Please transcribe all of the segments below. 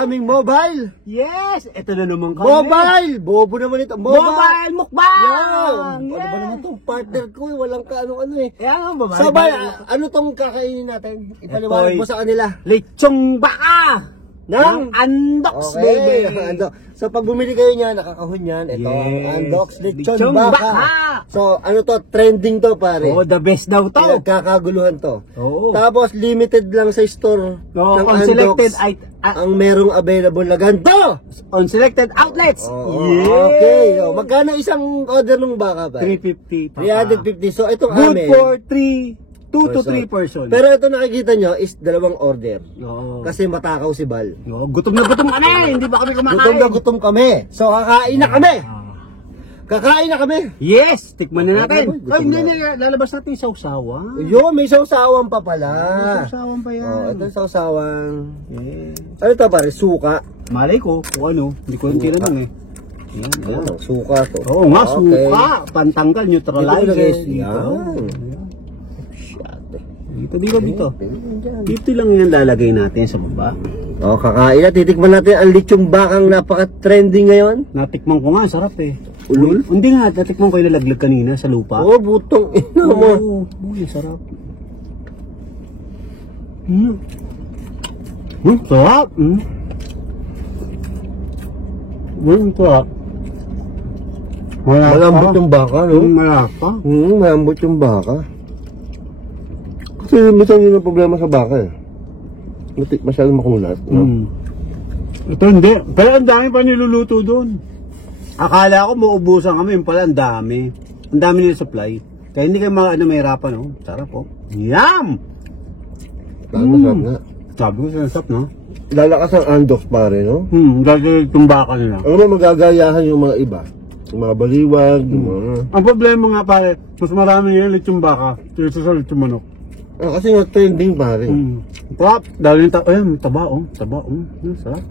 aming mobile. Yes! Ito na naman kami. Mobile! Bobo naman ito. Mobile mukbang! Yan! Yes! Ano ba naman itong partner ko eh? Walang kaano-ano eh. Yan, babae. Sabay, ano tong kakainin natin? Ipaliwanag mo sa kanila. Lechong baka! Ng Andox, Okay. baby! Ando. So pag bumili kayo niyan, nakakahon yan. Ito, Yes. Andox Lechon Lechong Baka. baka. So ano to, trending to pare. Oh, the best daw to. Pinagkakaguluhan to. Oo. Tapos limited lang sa store Oo, ng on Andox selected ang merong available na ganito. on selected outlets. Oo, Yes! okay. O, magkano isang order ng baka ba? 350. 350. So itong Good amin. for 2 to 3 person. Pero ito nakikita nyo is dalawang order. Oo. Kasi matakaw si Bal. Oo, gutom na gutom kami. Hindi ba kami kumakain? Gutom na gutom kami. So kakain na kami. Kakain na kami. Yes! Tikman na natin. Gutom Ay, hindi, na. lalabas natin yung sausawan. Yo, may sausawan pa pala. May sausawan pa yan. Oh, ito sausawan. Yes. Ano to pare? Suka. Malay ko kung ano. Hindi ko yung tinanong eh. Yan, yan. Ano, suka to. Oo nga, Okay. suka. Pantanggal, neutralizes. Yan. Dito. Dito lang yan lalagay natin sa baba. Oh, kakain na. Titikman natin ang lechong bakang napaka-trending ngayon. Natikman ko nga, sarap eh. Ulul? Hindi nga, natikman ko yung nalaglag kanina sa lupa. Oh, butong ino mo. Oo, uy, sarap. Sarap. Sarap. Malambot yung baka, no? Malapa. Malambot yung baka. Kasi minsan yun ang problema sa baka eh. Masyadong makumulat, no? Ito hindi. Pero ang dami pa niluluto doon. Akala ko maubusan kami, yung pala ang dami. Ang dami nila supply. Kaya hindi kayo mahirapan, no? Sarap, oh. Yum! Masarap nga. Sabi ko, sarap, no? Lalakas ang Andox pare, no? Gagawin itong baka nila. Ano ba magagayahan yung mga iba? Yung mga baliwag, yung mga... Ang problema nga, pare, mas marami yung lechong baka kaysa sa lechong manok. kasi nga trending pare. Sarap. Dahil yung taba, oh. Taba, oh. Sarap.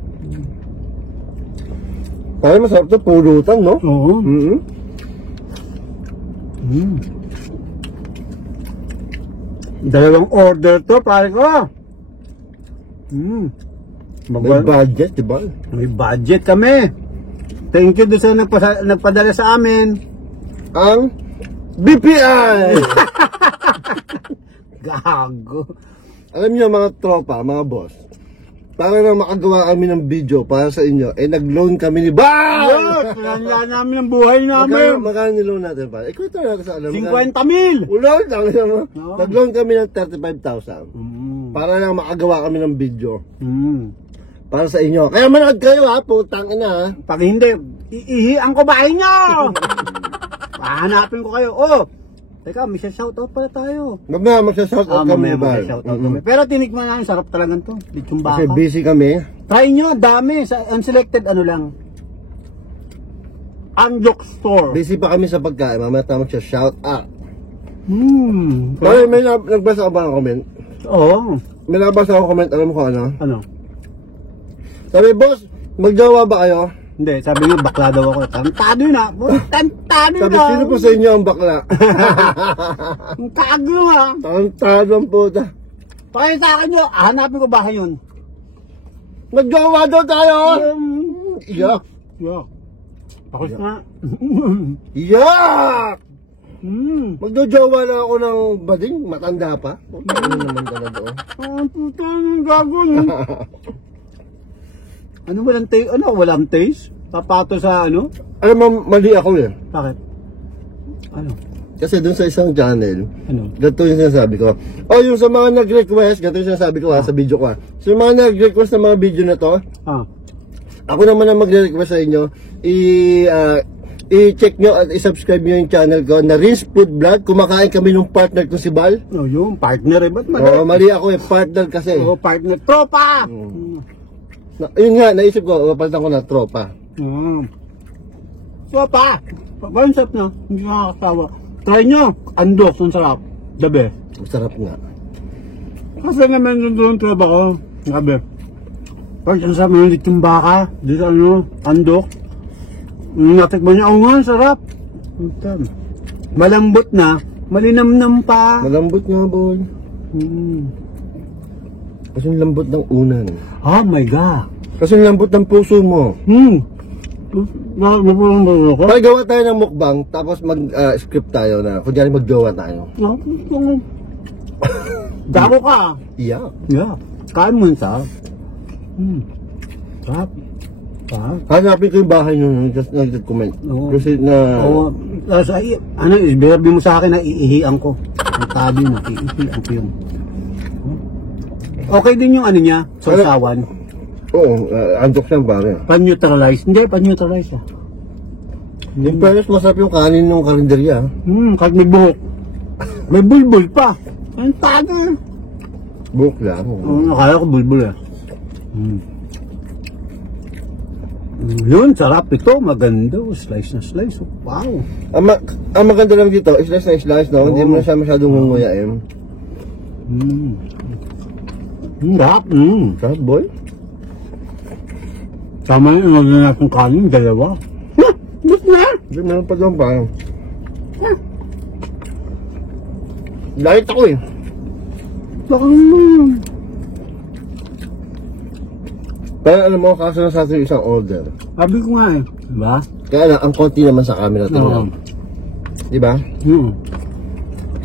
Pare masarap to, pulutan, no? Oo. Dalawang order to, pare ko. May budget, di ba? May budget kami. Thank you doon sa nagpadala sa amin. Ang BPI! Gago. Alam niyo mga tropa, mga boss, para na makagawa kami ng video para sa inyo, nag-loan kami ni Bal! Pinanggaan namin ang buhay namin. Magkano niloan natin, pare? Ikaw ito na sa alam. 50,000. Ulo, nag-loan kami ng 35,000. Para lang makagawa kami ng video. Para sa inyo. Kaya manood kayo ha, putang ina ha. Pag hindi, iihian ko bahay nyo. Pahanapin ko kayo. Oh, teka, may shoutout pala tayo. Mamaya magsashoutout kami, Bal. Kami. Pero tinikman namin, sarap talaga to. Lechong baka. Kasi busy kami. Try nyo, dami. Sa unselected ano lang. Andox store. Busy pa kami sa pagkain. Mamaya tayo magsashoutout. Pero May nagbasa ka ba ng comment? oo. May nabasa ako comment, alam mo kung ano? Ano? Sabi, boss, magjowa ba kayo? Hindi, sabi niyo bakla daw ako. Tantado yun ah. Tantado Sabi, na. sino po sa inyo ang bakla? Ang kago ha. Tantado ang puta. Pakita sa akin nyo, hanapin ko bahay yun. Magjowa daw tayo! Iyak! Yeah. Pakos nga. Iyak! Magjojowa na ako ng bading, matanda pa. Ano naman talaga oh. Ang puta ng gago no? Ano walang taste? Ano walang taste? Papato sa ano? Alam mo, mali ako eh. Bakit? Ano? Kasi dun sa isang channel, Ano? ganito yung sinasabi ko. Oh, yung sa mga nag-request, ganito yung sinasabi ko ha, sa video ko ha. Sa mga nag-request ng mga video na to, ako naman ang magre-request sa inyo, i-check nyo at i-subscribe nyo yung channel ko na Rinse Food Vlog. Kumakain kami ng partner ko si Bal. Oh, yung partner eh. Ba't Oo, mali ako eh, partner kasi. Oh, partner. Tropa! Yun nga, naisip ko, papalitan ko na tropa. Tropa! Concept na. Hindi nakakasawa. Try nyo. Andox, ang sarap. The best. Masarap nga. Kasi naman doon trabaho. Sabi. Pag ang sabi ng lechong baka, dito ano, Andox. Natikman niya, oo nga, sarap. Malambot na, malinamnam pa. Malambot nga, boy. Kasi yung lambot ng unan. Oh my God. Kasi lambot ng puso mo. Bakit mo po ang bulo ko? Pag gawa tayo ng mukbang, tapos mag-script tayo na, kunyari maggawa tayo. Gago ka. Yeah. Yeah. Kain mo yun sa. Sarap. Hanapin ko yung bahay nyo, just nag-comment. Oo. Kasi na... Oo. Ano, iberbi mo sa akin na iihian ko. Ang tabi na, iihian ko yun. Okay din yung ano niya, sausawan. Oo, andok siya pare. Pan-neutralize. Hindi, pan-neutralize ah. Yung peres, masarap yung kanin ng karinderya. Kahit may buhok. May bulbul pa. Ang tabi. Buhok lang. Nakala ko bulbul eh. Yun, sarap ito. Maganda. Slice na slice. Wow. Ang maganda lang dito, slice na slice, no? Hindi mo na siya masyadong ngunguyain. Sarap. Sarap, boy. Tama yun, nagawin natin kanin, dalawa. Ba't na? Hindi, meron pa doon pa. Diet ako eh. Baka naman. Pero alam mo, kaso na sa atin isang order. Sabi ko nga eh. Diba? Kaya lang, ang konti naman sa camera tingnan. Diba?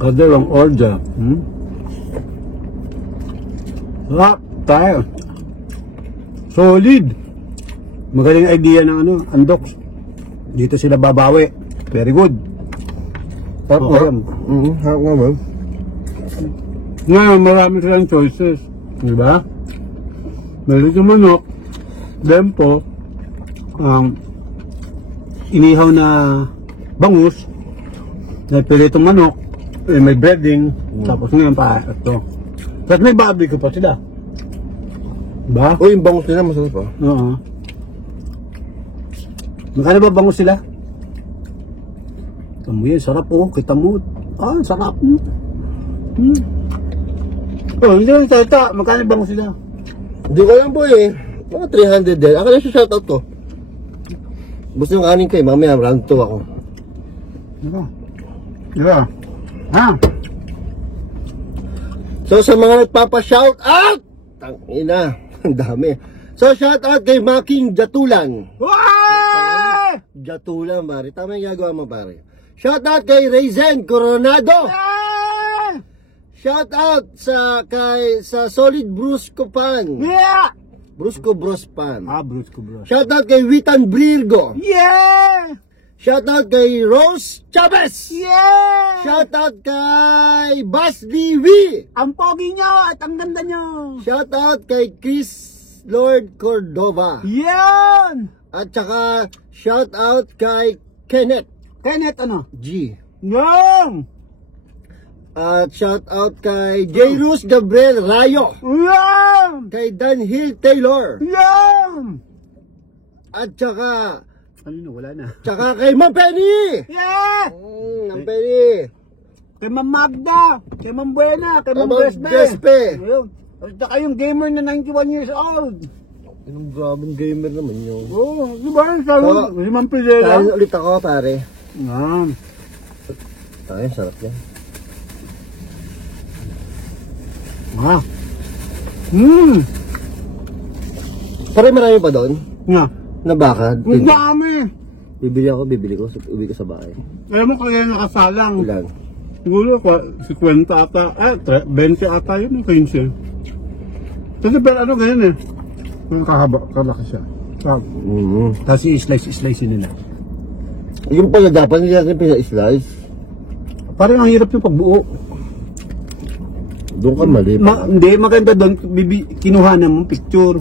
Dalawang order. Sarap. Tayo. Solid. Magaling idea ng ano, Andox. Dito sila babawi. Very good. Sarap Okay. nga. Sarap nga ba? Ngayon, marami silang choices. Diba? Meron yung manok, dempo, inihaw na bangus, may piritong manok, may breading, tapos ngayon pa ito. Tapos may barbecue pa sila. Diba? Uy, yung bangus nila masarap pa. Oo. Magkano ba bangus sila? Kita mo yan, sarap po. Kita mo. Sarap. Hindi lang salita. Magkano bangus sila? Hindi ko alam po eh. Mga 300 din. Ako na siya shoutout to. Gusto yung kanin kayo, mamaya round 2 ako. Diba? Ha? So sa mga nagpapa-shoutout, tangina, ang dami. So shoutout kay Making Jatulan. Jatulan, pare. Tama yung gagawa mo, pare. Shoutout kay Raizen Coronado. Shoutout sa Solid Brusco Pan. Brusco Bros Pan. Brusco Bros. Shoutout kay Witan Brirgo. Shoutout kay Rose Chavez. Shoutout kay Bas Liwi. Ang pogi nyo at ang ganda nyo. Shoutout kay Chris Lord Cordova. Yan! At saka shoutout kay Kenneth Kenneth ano? G. Yan! At shoutout kay Jairus Gabriel Rayo. Yan! Kay Danhill Taylor. Yan! At saka wala na. Tsaka kay Ma'am Penny. Yeah! Ma'am Penny. Kay Ma'am Magda. Kay Ma'am Buena. Kay Ma'am Grespe. Grespe. Ayun. At saka yung gamer na 91 years old. Anong grabing gamer naman yun. Di ba yun sabi? Si Ma'am Pidela. Kain ulit ako, pare. Ay, sarap yan. Pare, marami pa doon? Na bakad? Ang dami. Bibili ko, uwi ko sa bahay. Alam mo kaya nakasalang. Ilan? Siguro 50 ata, 20 ata yun, 15. Kasi pero ano ganyan eh. Kalaki siya. Tapos i-slice nila. Yung pala dapat nila rin pina-slice. Parang ang hirap yung pagbuo. Doon ka mali. Hindi, maganda doon, kinuha na mong picture.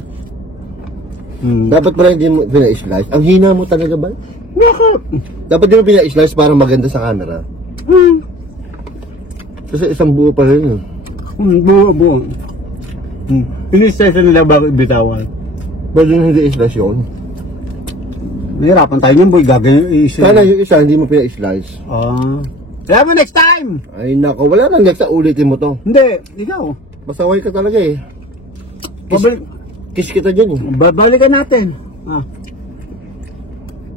Dapat pala hindi mo pina-slice. Ang hina mo talaga ba? Bakit? Dapat hindi mo pina-slice para maganda sa camera. Kasi isang buo pa rin yun. Buo. Pinislice nila bago ibitawan. Ba't yung hindi i-slice yun? Nahirapan tayo yun, boy. Gagawin Sana yung isa hindi mo pina-slice. Kaya mo next time! Ay nako, wala nang next, ulitin mo to. Hindi, ikaw. Masaway ka talaga eh. Kiss kita dyan eh. Babalikan natin.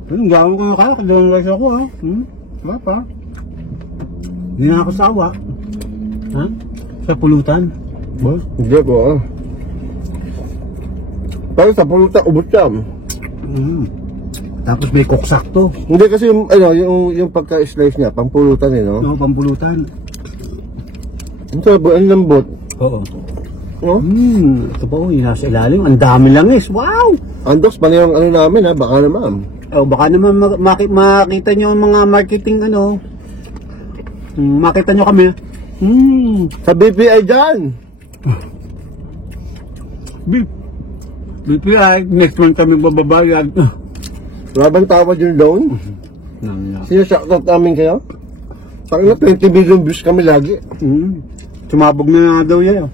Anong gawin ko na kaya? Kadalawang guys ako ha. Wala pa. Hindi na ako sawa. Sa pulutan. Boy? Hindi po Pero sa pulutan, ubos siya. Tapos may koksak to. Hindi kasi yung, yung pagka-slice niya, pampulutan no? No, pampulutan. Ang sarap, ang lambot. Oo. No? Ito pa yung nasa ilalim. Ang dami langis. Wow! Andox, panirang ano namin baka naman. Baka naman makita nyo ang mga marketing makita nyo kami. Sa BPI dyan. BPI, next month kami bababayad. Wala bang tawad yung loan? Sinashoutout namin kayo? Sa na 20 million views kami lagi. Sumabog na daw yan.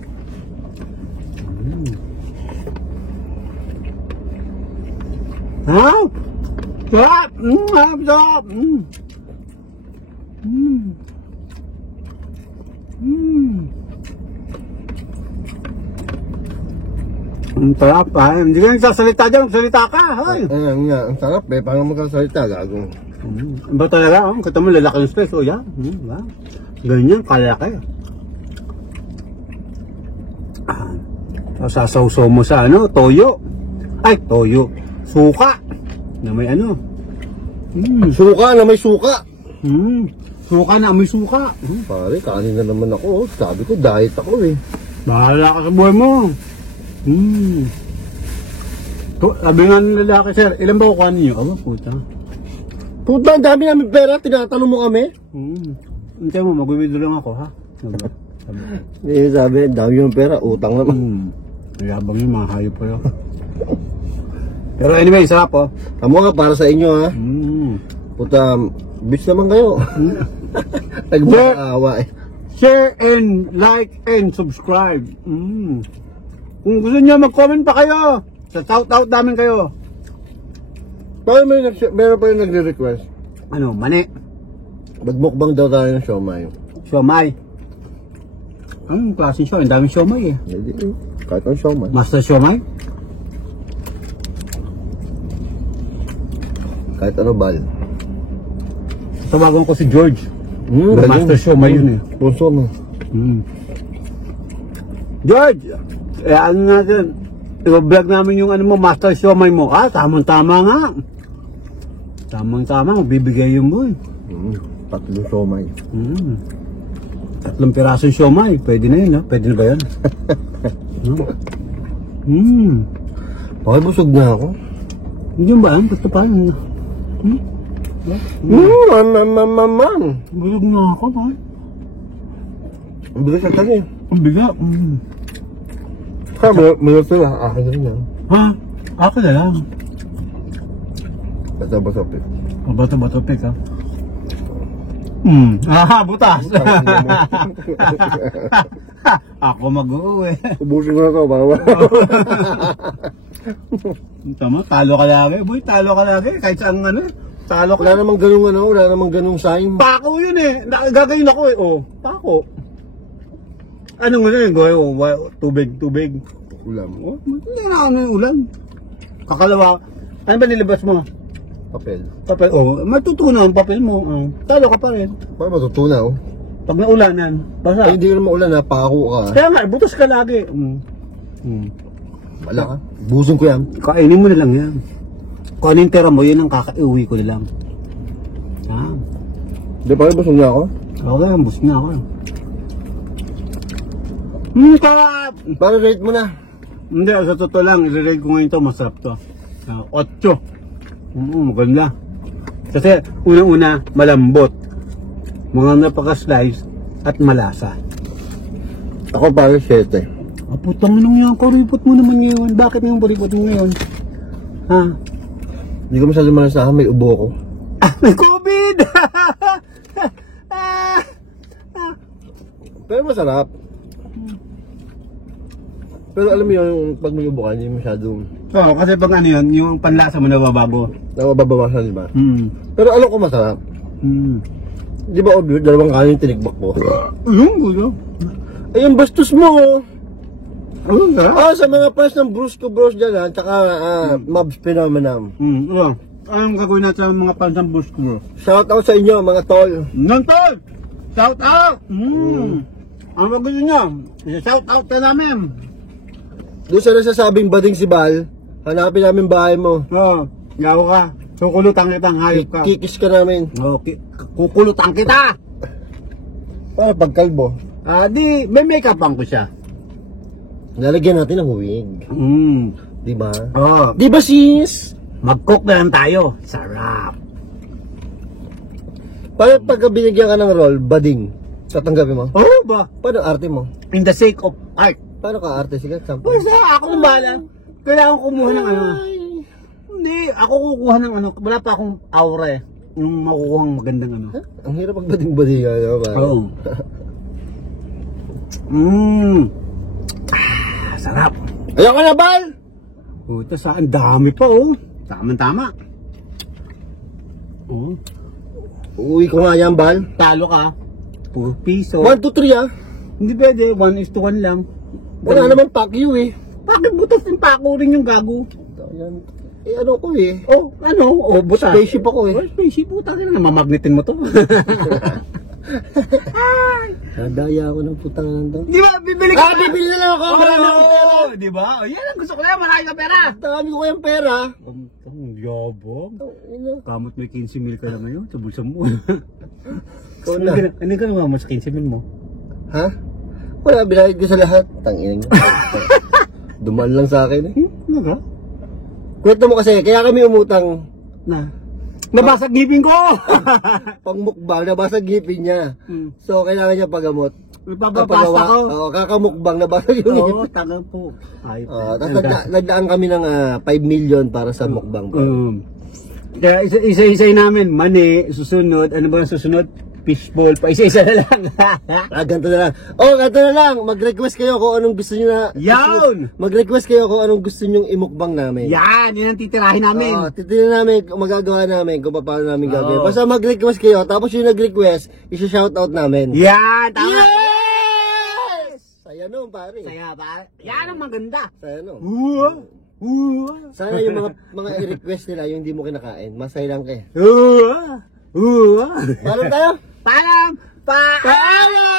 Wow! Sarap! Sarap! Ang sarap ha. Hindi ka nagsasalita dyan. Salita ka. Hoy! Ang sarap Paano magkasalita, gago? Ba talaga? Kita mo lalaki yung stress. O yan. Ganyan, kalaki. Sasawsaw mo sa toyo. Ay, toyo. Suka. Na may Suka na may suka. Suka na may suka. Pare, kanin na naman ako. Sabi ko, diet ako Bahala ka sa buhay mo. Sabi nga ng lalaki, sir, ilan ba kukuha ninyo? Puta. Puta, ang dami namin pera. Tinatanong mo kami. Hintay mo, mag-withdraw lang ako, ha? Sabi, ang dami yung pera. Utang naman. Nayabang yung mga hayop pa yun. Pero anyway, sarap Tamo nga, para sa inyo Puta, bitch naman kayo. Nagmaawa Share and like and subscribe. Kung gusto niyo mag-comment pa kayo, sa shout-out namin kayo. Bakit meron pa yung nagre-request? Mani? Magmukbang daw tayo ng siomay. Siomay? Anong klaseng siomay? Ang daming siomay Kahit ang siomay. Master siomay? Kahit ano bal. Tawagan ko si George. Master siomay yun Puso mo. George! Ano natin? I-vlog namin yung master siomay mo. Tamang-tama nga. Tamang-tama, bibigay yung boy. 3 siomay. 3 pirasong siomay. Pwede na yun, Pwede na ba yun? Okay, busog na ako. Hindi ba yan? Gusto pa yun. Mamang. Busog na ako, Ang bilis ang tagi. Ang biga. Kaya, mayroon sila. Akin rin yan. Ha? Ako na lang. Bata-bata pit. Bato-bato pik, ha? Butas. Ako mag-uwi. Ubusin ko na ito, baka Tama, talo ka lagi. Boy, talo ka lagi. Kahit saan talo ka. Wala namang ganung sign. Pako yun gagawin ako pako. Anong tubig. Ulam. Hindi na yung ulam. Kakalawa. Ano ba nilabas mo? Papel. Matutunaw ang papel mo. Talo ka pa rin. Paano matutunaw? Pag naulanan, basa. Ay, hindi ka naman ulan pako ka. Kaya nga, butas ka lagi. Wala ka. Busin ko yan. Kainin mo na lang yan. Kung ano yung pera mo, yun ang kakaiuwi ko na lang. Hindi pa rin busog na ako? Okay, busog na ako. Sarap! Para rate mo na. Hindi, sa totoo lang, i-rate ko ngayon ito, masarap to. 8. Maganda. Kasi, unang-una, malambot. Mga napaka-slice at malasa. Ako para 7. Putang nung yan, kuripot mo naman ngayon. Bakit yung kuripot mo ngayon? Hindi ko masyado malasahan, may ubo ko. May COVID! Pero masarap. Pero alam mo yung pag may ubo ka, hindi masyadong... Kasi pag yun, yung panlasa mo nababago. Nababawasan, di ba? Pero alam ko masarap. Di ba obvious, 2 kanin tinigmak ko. Gulo. Ay, yung bastos mo, sa mga fans ng Brusco Bros dyan, tsaka Mobs Phenomenon. Anong gagawin natin sa mga fans ng Brusco Bros? Shout out sa inyo, mga tol. Tol! Shout out! Ang gusto nyo, shout out na namin. Doon sa nasasabing bading si Bal, Hanapin namin bahay mo. Oo, yaw ka. Kukulutan kitang hayop ka. Kikis ka namin. Okay, kukulutan kita! Para pagkalbo. Di, may make-upan ko siya. Lalagyan natin ng wig. Di ba? Oo. Di ba sis? Mag-cook na lang tayo. Sarap. Para pagka binigyan ka ng role, bading. Tatanggapin mo? Oo ba? Paano arte mo? In the sake of art. Paano ka arte? Sige, sample. Basta ako nang bahala. Kailangan kumuha ng ano. Hindi, ako kukuha ng ano. Wala pa akong aura eh. Yung makukuha ng magandang ano. Ang hirap pag bading-bading. Oo. Sarap. Ayaw ka na, Bal! Puta, saan dami pa oh. Tama-tama. Oh. Uwi ko nga yan, Bal. Talo ka. Puro piso. 1, 2, 3 ah. Hindi pwede, 1:1 lang. Wala naman pack you eh. Bakit butas yung pako rin yung gago? Yan. Eh ano ko eh. Oh, ano? Oh, butas. Spaceship ako eh. Oh, spaceship, puta ka na. Mamagnetin mo to. Nadaya ako ng putangan to. Di ba, bibili ka? Bibili na lang ako. Marami akong pera. Di ba? Oh, yan ang gusto ko na, marami ka pera. Dami ko yung pera. Ang yabang. Ino. Kamot may 15 mil ka na ngayon, tubusan mo. Ikaw na. Ano ka naman mo sa 15 mil mo? Ha? Wala, binayad ko sa lahat. Tangin nyo. Dumaan lang sa akin eh. Ano ka? Kwento mo kasi, kaya kami umutang Nabasag ngipin ko! pang mukbang, nabasag ngipin niya. So, kailangan niya pagamot. Nagpapapasta ko. Oo, kakamukbang, nabasag yung ngipin. Oo, tagal po. Tapos nagdaan kami ng 5 million para sa mukbang. Kaya isa-isa namin, mani, susunod, ano ba ang susunod? Fishball, pa isa-isa na lang. Ganito na lang. Ganito na lang. Mag-request kayo kung anong gusto nyo na. Yan! Mag-request kayo kung anong gusto nyo imukbang namin. Yan ang titirahin namin. Titignan namin kung magagawa namin, kung paano namin gagawin. Basta mag-request kayo, tapos yung nag-request, isa-shoutout namin. Yan! Tama! Yes! Saya nun, pare. Saya ba? Yan ang maganda. Saya nun. Sana Sana yung mga i-request nila, yung hindi mo kinakain. Masaya lang kayo. Paalam Paalam tayo? Paalam!